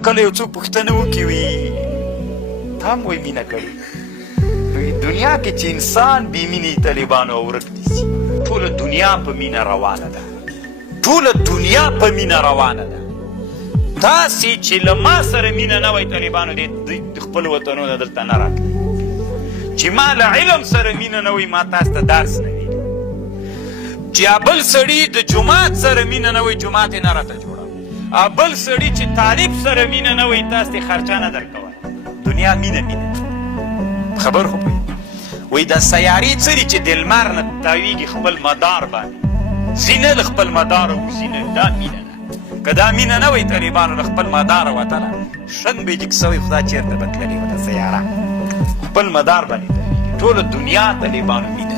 کله یو څوک پوښتنه وکړي وي تا هم وایي مینه کوي دنیا کې چې انسان بې مینې طالبانو او ورک دي سي ټوله دنیا په مینه روانه ده ټوله دنیا په مینه روانه ده تاسې چې له ما سره مینه نه وای طالبانو د خپل وطنونه دلته نه راتلل چې ما له علم سره مینه نه وای ما تاسو ته درس نه ویل چې بل سړي د جومات سره مینه نه وای جومات یې نه راته جوړوي بل سړي چې طالب سره مینه نه وای تاسو ته خرچه نه درکوله دنیا مینه خبر خو پوهېږي وایي دا سیارې څه دي چې د لمر نه تاویږي خپل مدار باندې ځینه له خپل مداره وځینه دا مینه ده که دا مینه نه وای طالبانو له خپل مداره وتله شنګ به یې جګ سوی خدا چېرته به تللې وه دا سیاره خپل مدار باندې تاویږي ټوله دنیا طالبانو مینه